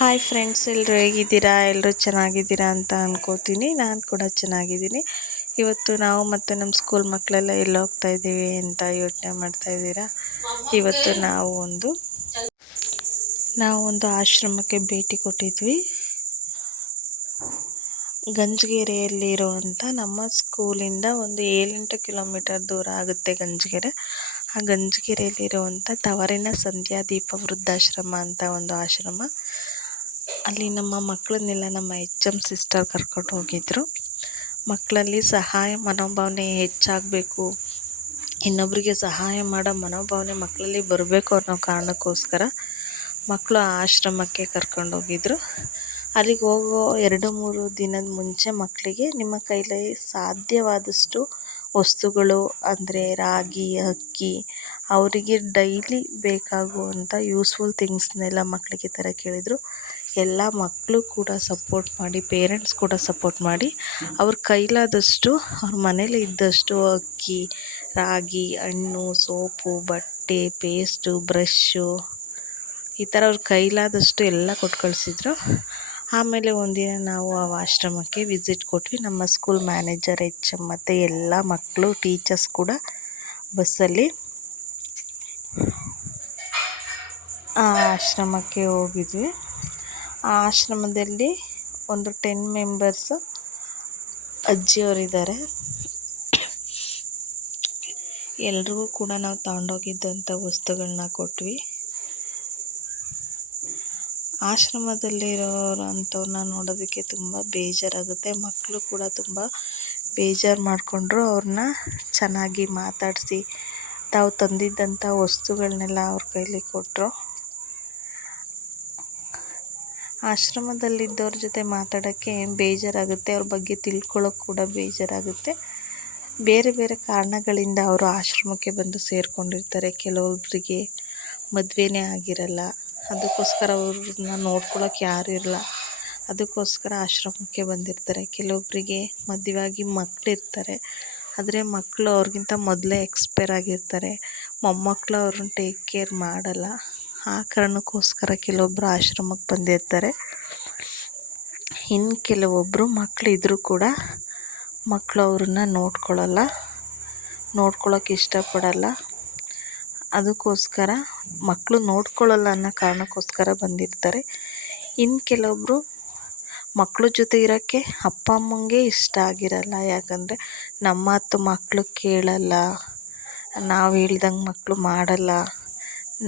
Hi friends, ಎಲ್ಲರೂ ಹೇಗಿದ್ದೀರಾ? ಎಲ್ಲರೂ ಚೆನ್ನಾಗಿದ್ದೀರಾ ಅಂತ ಅನ್ಕೋತೀನಿ. ನಾನು ಕೂಡ ಚೆನ್ನಾಗಿದ್ದೀನಿ. ಇವತ್ತು ನಾವು ಮತ್ತು ನಮ್ಮ ಸ್ಕೂಲ್ ಮಕ್ಕಳೆಲ್ಲ ಎಲ್ಲಿ ಹೋಗ್ತಾ ಇದ್ದೀವಿ ಅಂತ ಯೋಚನೆ ಮಾಡ್ತಾ ಇದ್ದೀರಾ? ಇವತ್ತು ನಾವು ಒಂದು ಆಶ್ರಮಕ್ಕೆ ಭೇಟಿ ಕೊಟ್ಟಿದ್ವಿ. ಗಂಜಗೆರೆಯಲ್ಲಿರುವಂಥ ನಮ್ಮ ಸ್ಕೂಲಿಂದ ಒಂದು 7-8 ಕಿಲೋಮೀಟರ್ ದೂರ ಆಗುತ್ತೆ ಗಂಜಗೆರೆ. ಆ ಗಂಜಗೆರೆಯಲ್ಲಿರುವಂಥ ತವರಿನ ಸಂಧ್ಯಾದೀಪ ವೃದ್ಧಾಶ್ರಮ ಅಂತ ಒಂದು ಆಶ್ರಮ. ಅಲ್ಲಿ ನಮ್ಮ ಮಕ್ಕಳನ್ನೆಲ್ಲ ನಮ್ಮ HM ಸಿಸ್ಟರ್ ಕರ್ಕೊಂಡು ಹೋಗಿದ್ರು. ಮಕ್ಕಳಲ್ಲಿ ಸಹಾಯ ಮನೋಭಾವನೆ ಹೆಚ್ಚಾಗಬೇಕು, ಇನ್ನೊಬ್ಬರಿಗೆ ಸಹಾಯ ಮಾಡೋ ಮನೋಭಾವನೆ ಮಕ್ಕಳಲ್ಲಿ ಬರಬೇಕು ಅನ್ನೋ ಕಾರಣಕ್ಕೋಸ್ಕರ ಮಕ್ಕಳು ಆ ಆಶ್ರಮಕ್ಕೆ ಕರ್ಕೊಂಡೋಗಿದ್ರು. ಅಲ್ಲಿಗೆ ಹೋಗೋ 2-3 ದಿನದ ಮುಂಚೆ ಮಕ್ಕಳಿಗೆ ನಿಮ್ಮ ಕೈಲಿ ಸಾಧ್ಯವಾದಷ್ಟು ವಸ್ತುಗಳು ಅಂದರೆ ರಾಗಿ, ಅಕ್ಕಿ, ಅವರಿಗೆ ಡೈಲಿ ಬೇಕಾಗುವಂಥ ಯೂಸ್ಫುಲ್ ಥಿಂಗ್ಸ್ನೆಲ್ಲ ಮಕ್ಕಳಿಗೆ ತರಕ್ಕೆ ಹೇಳಿದರು. ಎಲ್ಲ ಮಕ್ಕಳು ಕೂಡ ಸಪೋರ್ಟ್ ಮಾಡಿ, ಪೇರೆಂಟ್ಸ್ ಕೂಡ ಸಪೋರ್ಟ್ ಮಾಡಿ ಅವ್ರ ಕೈಲಾದಷ್ಟು ಅವ್ರ ಮನೇಲಿ ಇದ್ದಷ್ಟು ಅಕ್ಕಿ, ರಾಗಿ, ಹಣ್ಣು, ಸೋಪು, ಬಟ್ಟೆ, ಪೇಸ್ಟು, ಬ್ರಷ್ಷು, ಈ ಥರ ಅವ್ರ ಕೈಲಾದಷ್ಟು ಎಲ್ಲ ಕೊಟ್ಟು ಕಳಿಸಿದ್ರು. ಆಮೇಲೆ ಒಂದಿನ ನಾವು ಆ ಆಶ್ರಮಕ್ಕೆ ವಿಸಿಟ್ ಕೊಟ್ವಿ. ನಮ್ಮ ಸ್ಕೂಲ್ ಮ್ಯಾನೇಜರ್, HM ಮತ್ತು ಎಲ್ಲ ಮಕ್ಕಳು, ಟೀಚರ್ಸ್ ಕೂಡ ಬಸ್ಸಲ್ಲಿ ಆ ಆಶ್ರಮಕ್ಕೆ ಹೋಗಿದ್ವಿ. ಆ ಆಶ್ರಮದಲ್ಲಿ ಒಂದು 10 ಮೆಂಬರ್ಸ್ ಅಜ್ಜಿಯವರಿದ್ದಾರೆ. ಎಲ್ರಿಗೂ ಕೂಡ ನಾವು ತಗೊಂಡೋಗಿದ್ದಂಥ ವಸ್ತುಗಳನ್ನ ಕೊಟ್ವಿ. ಆಶ್ರಮದಲ್ಲಿರೋರಂಥವ್ರನ್ನ ನೋಡೋದಕ್ಕೆ ತುಂಬ ಬೇಜಾರಾಗುತ್ತೆ. ಮಕ್ಕಳು ಕೂಡ ತುಂಬ ಬೇಜಾರು ಮಾಡಿಕೊಂಡ್ರು. ಅವ್ರನ್ನ ಚೆನ್ನಾಗಿ ಮಾತಾಡಿಸಿ ತಾವು ತಂದಿದ್ದಂಥ ವಸ್ತುಗಳನ್ನೆಲ್ಲ ಅವ್ರ ಕೈಲಿ ಕೊಟ್ಟರು. ಆಶ್ರಮದಲ್ಲಿದ್ದವ್ರ ಜೊತೆ ಮಾತಾಡೋಕ್ಕೆ ಬೇಜಾರಾಗುತ್ತೆ, ಅವ್ರ ಬಗ್ಗೆ ತಿಳ್ಕೊಳ್ಳೋಕೆ ಕೂಡ ಬೇಜಾರಾಗುತ್ತೆ. ಬೇರೆ ಬೇರೆ ಕಾರಣಗಳಿಂದ ಅವರು ಆಶ್ರಮಕ್ಕೆ ಬಂದು ಸೇರಿಕೊಂಡಿರ್ತಾರೆ. ಕೆಲವೊಬ್ಬರಿಗೆ ಮದುವೆನೇ ಆಗಿರಲ್ಲ, ಅದಕ್ಕೋಸ್ಕರ ಅವ್ರನ್ನ ನೋಡ್ಕೊಳ್ಳೋಕೆ ಯಾರೂ ಇರಲ್ಲ, ಅದಕ್ಕೋಸ್ಕರ ಆಶ್ರಮಕ್ಕೆ ಬಂದಿರ್ತಾರೆ. ಕೆಲವೊಬ್ಬರಿಗೆ ಮದುವೆಯಾಗಿ ಮಕ್ಕಳಿರ್ತಾರೆ, ಆದರೆ ಮಕ್ಕಳು ಅವ್ರಿಗಿಂತ ಮೊದಲೇ ಎಕ್ಸ್ಪೈರ್ ಆಗಿರ್ತಾರೆ. ಮೊಮ್ಮಕ್ಕಳು ಅವ್ರನ್ನ ಟೇಕ್ ಕೇರ್ ಮಾಡಲ್ಲ. ಆ ಕಾರಣಕ್ಕೋಸ್ಕರ ಕೆಲವೊಬ್ಬರು ಆಶ್ರಮಕ್ಕೆ ಬಂದಿರ್ತಾರೆ. ಇನ್ನು ಕೆಲವೊಬ್ಬರು ಮಕ್ಕಳಿದ್ರೂ ಕೂಡ ಮಕ್ಕಳು ಅವ್ರನ್ನ ನೋಡ್ಕೊಳ್ಳೋಕೆ ಇಷ್ಟಪಡಲ್ಲ. ಅದಕ್ಕೋಸ್ಕರ ಮಕ್ಕಳು ನೋಡ್ಕೊಳ್ಳಲ್ಲ ಅನ್ನೋ ಕಾರಣಕ್ಕೋಸ್ಕರ ಬಂದಿರ್ತಾರೆ. ಇನ್ನು ಕೆಲವೊಬ್ಬರು ಮಕ್ಕಳ ಜೊತೆ ಇರೋಕ್ಕೆ ಅಪ್ಪ ಅಮ್ಮಂಗೆ ಇಷ್ಟ ಆಗಿರಲ್ಲ. ಯಾಕಂದರೆ ನಮ್ಮ ಮಾತು ಮಕ್ಕಳು ಕೇಳಲ್ಲ, ನಾವು ಹೇಳ್ದಂಗೆ ಮಕ್ಕಳು ಮಾಡಲ್ಲ,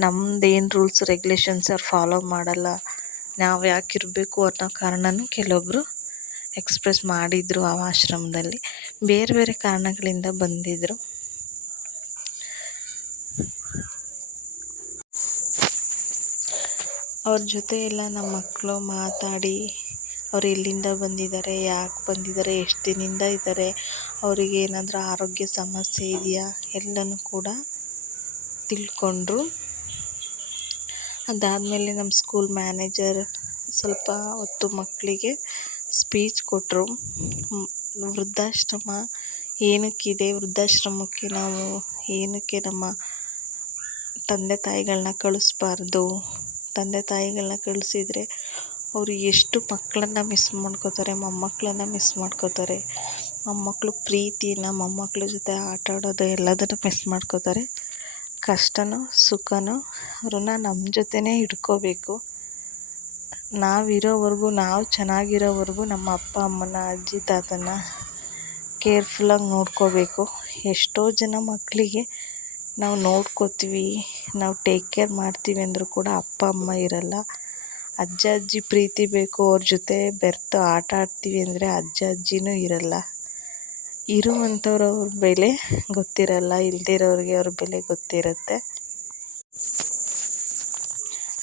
ನಮ್ಮದೇನು ರೂಲ್ಸ್ ರೆಗ್ಯುಲೇಷನ್ಸ್ ಅವ್ರು ಫಾಲೋ ಮಾಡಲ್ಲ, ನಾವು ಯಾಕಿರಬೇಕು ಅನ್ನೋ ಕಾರಣನೂ ಕೆಲವೊಬ್ಬರು ಎಕ್ಸ್ಪ್ರೆಸ್ ಮಾಡಿದರು. ಆ ಆಶ್ರಮದಲ್ಲಿ ಬೇರೆ ಬೇರೆ ಕಾರಣಗಳಿಂದ ಬಂದಿದ್ದರು. ಅವ್ರ ಜೊತೆ ಎಲ್ಲ ನಮ್ಮ ಮಕ್ಕಳು ಮಾತಾಡಿ ಅವ್ರು ಎಲ್ಲಿಂದ ಬಂದಿದ್ದಾರೆ, ಯಾಕೆ ಬಂದಿದ್ದಾರೆ, ಎಷ್ಟು ದಿನದಿಂದ ಇದ್ದಾರೆ, ಅವರಿಗೆ ಏನಾದರೂ ಆರೋಗ್ಯ ಸಮಸ್ಯೆ ಇದೆಯಾ ಎಲ್ಲನೂ ಕೂಡ ತಿಳ್ಕೊಂಡ್ರು. ಅದಾದಮೇಲೆ ನಮ್ಮ ಸ್ಕೂಲ್ ಮ್ಯಾನೇಜರ್ ಸ್ವಲ್ಪ ಹೊತ್ತು ಮಕ್ಕಳಿಗೆ ಸ್ಪೀಚ್ ಕೊಟ್ಟರು. ವೃದ್ಧಾಶ್ರಮ ಏನಕ್ಕಿದೆ, ವೃದ್ಧಾಶ್ರಮಕ್ಕೆ ನಾವು ಏನಕ್ಕೆ ನಮ್ಮ ತಂದೆ ತಾಯಿಗಳನ್ನ ಕಳಿಸ್ಬಾರ್ದು, ತಂದೆ ತಾಯಿಗಳನ್ನ ಕಳಿಸಿದರೆ ಅವರು ಎಷ್ಟು ಮಕ್ಕಳನ್ನು ಮಿಸ್ ಮಾಡ್ಕೋತಾರೆ, ಮೊಮ್ಮಕ್ಕಳನ್ನು ಮಿಸ್ ಮಾಡ್ಕೋತಾರೆ, ಮೊಮ್ಮಕ್ಕಳು ಪ್ರೀತಿನ, ಮೊಮ್ಮಕ್ಕಳ ಜೊತೆ ಆಟ ಆಡೋದು ಎಲ್ಲದನ್ನು ಮಿಸ್ ಮಾಡ್ಕೋತಾರೆ. ಕಷ್ಟನೋ ಸುಖನೋ ಅವ್ರನ್ನ ನಮ್ಮ ಜೊತೆನೇ ಇಟ್ಕೋಬೇಕು. ನಾವಿರೋವರೆಗೂ, ನಾವು ಚೆನ್ನಾಗಿರೋವರೆಗೂ ನಮ್ಮ ಅಪ್ಪ ಅಮ್ಮನ, ಅಜ್ಜಿ ತಾತನ ಕೇರ್ಫುಲ್ಲಾಗಿ ನೋಡ್ಕೋಬೇಕು. ಎಷ್ಟೋ ಜನ ಮಕ್ಕಳಿಗೆ ನಾವು ನೋಡ್ಕೋತೀವಿ, ನಾವು ಟೇಕ್ ಕೇರ್ ಮಾಡ್ತೀವಿ ಅಂದರೂ ಕೂಡ ಅಪ್ಪ ಅಮ್ಮ ಇರಲ್ಲ. ಅಜ್ಜ ಅಜ್ಜಿ ಪ್ರೀತಿ ಬೇಕು, ಅವ್ರ ಜೊತೆ ಬೆರೆತು ಆಟ ಆಡ್ತೀವಿ ಅಂದರೆ ಅಜ್ಜ ಅಜ್ಜಿನೂ ಇರಲ್ಲ. ಇರುವಂಥವ್ರು ಅವ್ರ ಬೆಲೆ ಗೊತ್ತಿರಲ್ಲ, ಇಲ್ದಿರೋರಿಗೆ ಅವ್ರ ಬೆಲೆ ಗೊತ್ತಿರುತ್ತೆ.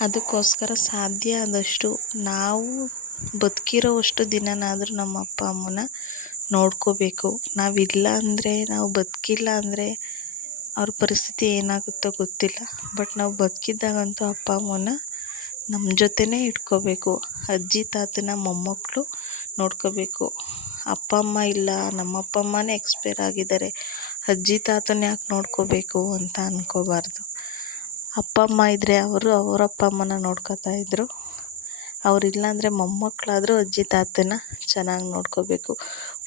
ಅದಕ್ಕೋಸ್ಕರ ಸಾಧ್ಯ ಆದಷ್ಟು ನಾವು ಬದುಕಿರೋವಷ್ಟು ದಿನನಾದರೂ ನಮ್ಮ ಅಪ್ಪ ಅಮ್ಮನ ನೋಡ್ಕೋಬೇಕು. ನಾವಿಲ್ಲ ಅಂದರೆ, ನಾವು ಬದುಕಿಲ್ಲ ಅಂದರೆ ಅವ್ರ ಪರಿಸ್ಥಿತಿ ಏನಾಗುತ್ತೋ ಗೊತ್ತಿಲ್ಲ. ಬಟ್ ನಾವು ಬದುಕಿದ್ದಾಗಂತೂ ಅಪ್ಪ ಅಮ್ಮನ ನಮ್ಮ ಜೊತೆನೇ ಇಟ್ಕೋಬೇಕು. ಅಜ್ಜಿ ತಾತನ ಮೊಮ್ಮಕ್ಕಳು ನೋಡ್ಕೋಬೇಕು. ಅಪ್ಪ ಅಮ್ಮ ಇಲ್ಲ, ನಮ್ಮ ಅಪ್ಪ ಅಮ್ಮನೇ ಎಕ್ಸ್ಪೈರ್ ಆಗಿದ್ದಾರೆ, ಅಜ್ಜಿ ತಾತನ ಯಾಕೆ ನೋಡ್ಕೋಬೇಕು ಅಂತ ಅಂದ್ಕೋಬಾರ್ದು. ಅಪ್ಪ ಅಮ್ಮ ಇದ್ದರೆ ಅವರ ಅಪ್ಪ ಅಮ್ಮನ ನೋಡ್ಕೋತಾ ಇದ್ದರು. ಅವರಿಲ್ಲ ಅಂದರೆ ಮೊಮ್ಮಕ್ಕಳಾದರೂ ಅಜ್ಜಿ ತಾತನ ಚೆನ್ನಾಗಿ ನೋಡ್ಕೋಬೇಕು.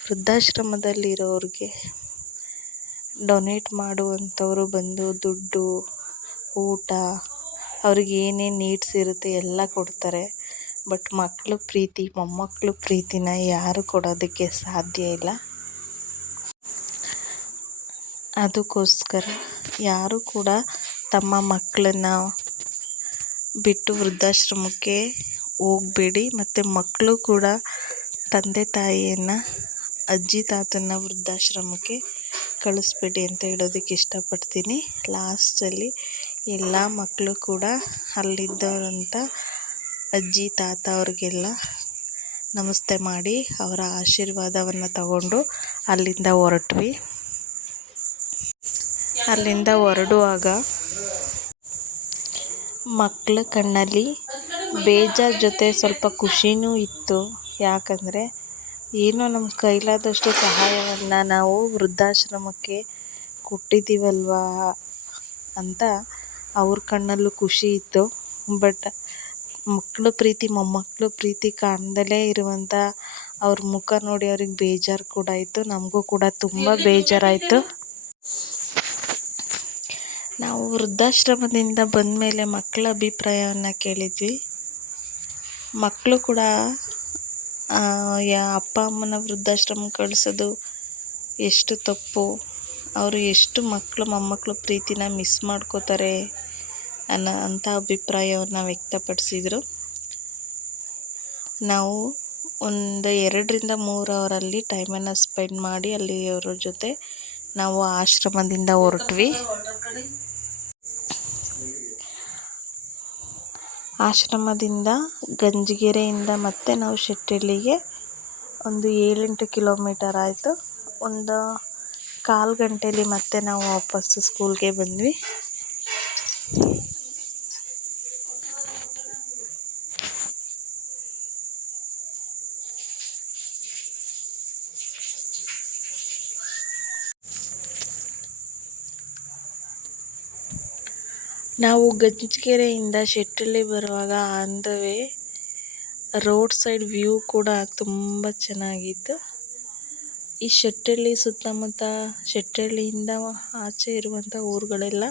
ವೃದ್ಧಾಶ್ರಮದಲ್ಲಿರೋರಿಗೆ ಡೊನೇಟ್ ಮಾಡುವಂಥವರು ಬಂದು ದುಡ್ಡು, ಊಟ, ಅವ್ರಿಗೆ ಏನೇನು ನೀಡ್ಸ್ ಇರುತ್ತೆ ಎಲ್ಲ ಕೊಡ್ತಾರೆ. ಬಟ್ ಮಕ್ಕಳು ಪ್ರೀತಿ, ಮೊಮ್ಮಕ್ಕಳು ಪ್ರೀತಿನ ಯಾರು ಕೊಡೋದಕ್ಕೆ ಸಾಧ್ಯ ಇಲ್ಲ. ಅದಕ್ಕೋಸ್ಕರ ಯಾರು ಕೂಡ ತಮ್ಮ ಮಕ್ಕಳನ್ನ ಬಿಟ್ಟು ವೃದ್ಧಾಶ್ರಮಕ್ಕೆ ಹೋಗಬೇಡಿ. ಮತ್ತು ಮಕ್ಕಳು ಕೂಡ ತಂದೆ ತಾಯಿಯನ್ನು, ಅಜ್ಜಿ ತಾತನ ವೃದ್ಧಾಶ್ರಮಕ್ಕೆ ಕಳಿಸ್ಬೇಡಿ ಅಂತ ಹೇಳೋದಕ್ಕೆ ಇಷ್ಟಪಡ್ತೀನಿ. ಲಾಸ್ಟಲ್ಲಿ ಎಲ್ಲ ಮಕ್ಕಳು ಕೂಡ ಅಲ್ಲಿದ್ದವರಂಥ ಅಜ್ಜಿ ತಾತ ಅವ್ರಿಗೆಲ್ಲ ನಮಸ್ತೆ ಮಾಡಿ ಅವರ ಆಶೀರ್ವಾದವನ್ನು ತಗೊಂಡು ಅಲ್ಲಿಂದ ಹೊರಟ್ವಿ. ಅಲ್ಲಿಂದ ಹೊರಡುವಾಗ ಮಕ್ಕಳ ಕಣ್ಣಲ್ಲಿ ಬೇಜಾರ ಜೊತೆ ಸ್ವಲ್ಪ ಖುಷಿನೂ ಇತ್ತು. ಯಾಕಂದರೆ ಏನೋ ನಮ್ಮ ಕೈಲಾದಷ್ಟು ಸಹಾಯವನ್ನು ನಾವು ವೃದ್ಧಾಶ್ರಮಕ್ಕೆ ಕೊಟ್ಟಿದ್ದೀವಲ್ವಾ ಅಂತ ಅವ್ರ ಕಣ್ಣಲ್ಲೂ ಖುಷಿ ಇತ್ತು. ಬಟ್ ಮಕ್ಕಳು ಪ್ರೀತಿ, ಮೊಮ್ಮಕ್ಕಳು ಪ್ರೀತಿ ಕಾಣ್ದಲೇ ಇರುವಂಥ ಅವ್ರ ಮುಖ ನೋಡಿ ಅವ್ರಿಗೆ ಬೇಜಾರು ಕೂಡ ಆಯಿತು. ನಮಗೂ ಕೂಡ ತುಂಬ ಬೇಜಾರಾಯಿತು. ನಾವು ವೃದ್ಧಾಶ್ರಮದಿಂದ ಬಂದ ಮೇಲೆ ಮಕ್ಕಳ ಅಭಿಪ್ರಾಯವನ್ನು ಕೇಳಿದ್ವಿ. ಮಕ್ಕಳು ಕೂಡ ಅಪ್ಪ ಅಮ್ಮನ ವೃದ್ಧಾಶ್ರಮಕ್ಕೆ ಕಳಿಸೋದು ಎಷ್ಟು ತಪ್ಪು, ಅವರು ಎಷ್ಟು ಮಕ್ಕಳು ಮೊಮ್ಮಕ್ಕಳು ಪ್ರೀತಿನ ಮಿಸ್ ಮಾಡ್ಕೋತಾರೆ ಅಂಥ ಅಭಿಪ್ರಾಯವನ್ನು ವ್ಯಕ್ತಪಡಿಸಿದರು. ನಾವು ಒಂದು 2-3 ಅವರಲ್ಲಿ ಟೈಮನ್ನು ಸ್ಪೆಂಡ್ ಮಾಡಿ ಅಲ್ಲಿಯವರ ಜೊತೆ ನಾವು ಆಶ್ರಮದಿಂದ ಹೊರಟ್ವಿ. ಆಶ್ರಮದಿಂದ ಗಂಜಿಗೆರೆಯಿಂದ ಮತ್ತೆ ನಾವು ಶೆಟ್ಟಿಹಳ್ಳಿಗೆ ಒಂದು 7-8 ಕಿಲೋಮೀಟರ್ ಆಯಿತು. ಒಂದು 1/4 ಗಂಟೆಯಲ್ಲಿ ಮತ್ತೆ ನಾವು ವಾಪಸ್ಸು ಸ್ಕೂಲ್ಗೆ ಬಂದ್ವಿ. ನಾವು ಗಂಜಿಗೆರೆಯಿಂದ ಶೆಟ್ಟಿಹಳ್ಳಿ ಬರುವಾಗ on the way road side view ಕೂಡ ತುಂಬ ಚೆನ್ನಾಗಿತ್ತು. ಈ ಶೆಟ್ಟಿಹಳ್ಳಿ ಸುತ್ತಮುತ್ತ, ಶೆಟ್ಟಿಹಳ್ಳಿಯಿಂದ ಆಚೆ ಇರುವಂಥ ಊರುಗಳೆಲ್ಲ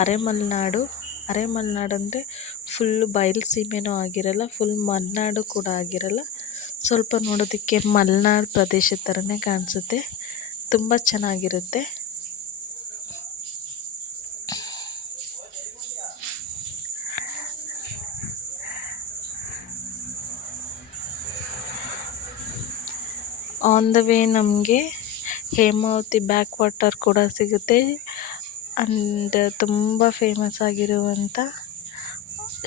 ಅರೆಮಲೆನಾಡು. ಅರೆಮಲೆನಾಡು ಅಂದರೆ ಫುಲ್ ಬಯಲು ಸೀಮೆನೂ ಆಗಿರಲ್ಲ, ಫುಲ್ ಮಲೆನಾಡು ಕೂಡ ಆಗಿರಲ್ಲ. ಸ್ವಲ್ಪ ನೋಡೋದಕ್ಕೆ ಮಲೆನಾಡು ಪ್ರದೇಶದ ಥರನೇ ಕಾಣಿಸುತ್ತೆ. ತುಂಬ ಚೆನ್ನಾಗಿರುತ್ತೆ. ಆನ್ ದ ವೇ ನಮಗೆ ಹೇಮಾವತಿ ಬ್ಯಾಕ್ ವಾಟರ್ ಕೂಡ ಸಿಗುತ್ತೆ. ಆ್ಯಂಡ್ ತುಂಬ ಫೇಮಸ್ ಆಗಿರುವಂಥ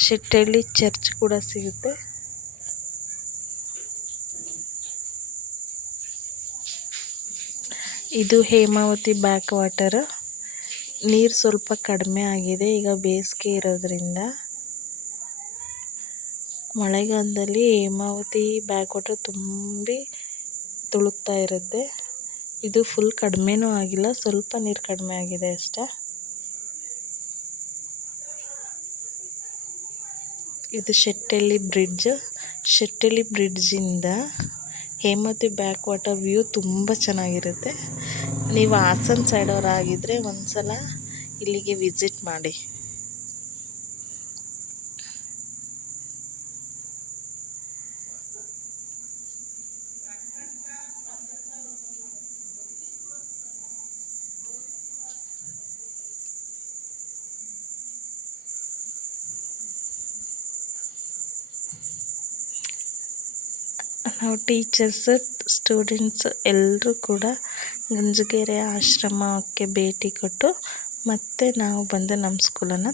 ಶೆಟ್ಟಿಹಳ್ಳಿ ಚರ್ಚ್ ಕೂಡ ಸಿಗುತ್ತೆ. ಇದು ಹೇಮಾವತಿ ಬ್ಯಾಕ್ ವಾಟರ್. ನೀರು ಸ್ವಲ್ಪ ಕಡಿಮೆ ಆಗಿದೆ ಈಗ ಬೇಸಿಗೆ ಇರೋದ್ರಿಂದ. ಮಳೆಗಾಲದಲ್ಲಿ ಹೇಮಾವತಿ ಬ್ಯಾಕ್ ವಾಟರ್ ತುಂಬಿ ತುಳುಕ್ತಾ ಇರುತ್ತೆ. ಇದು ಫುಲ್ ಕಡಿಮೆನೂ ಆಗಿಲ್ಲ, ಸ್ವಲ್ಪ ನೀರು ಕಡಿಮೆ ಆಗಿದೆ ಅಷ್ಟೇ. ಇದು ಶೆಟ್ಟಿಹಳ್ಳಿ ಬ್ರಿಡ್ಜ್. ಶೆಟ್ಟಿಹಳ್ಳಿ ಬ್ರಿಡ್ಜಿಂದ ಹೇಮಾವತಿ ಬ್ಯಾಕ್ ವಾಟರ್ ವ್ಯೂ ತುಂಬ ಚೆನ್ನಾಗಿರುತ್ತೆ. ನೀವು ಹಾಸನ ಸೈಡವರಾಗಿದ್ದರೆ ಒಂದು ಸಲ ಇಲ್ಲಿಗೆ ವಿಸಿಟ್ ಮಾಡಿ. ನಾವು ಟೀಚರ್ಸ್, ಸ್ಟೂಡೆಂಟ್ಸ್ ಎಲ್ಲರೂ ಕೂಡ ಗಂಜಿಗೆರೆ ಆಶ್ರಮಕ್ಕೆ ಭೇಟಿ ಕೊಟ್ಟು ಮತ್ತೆ ನಾವು ಬಂದು ನಮ್ಮ ಸ್ಕೂಲನ್ನು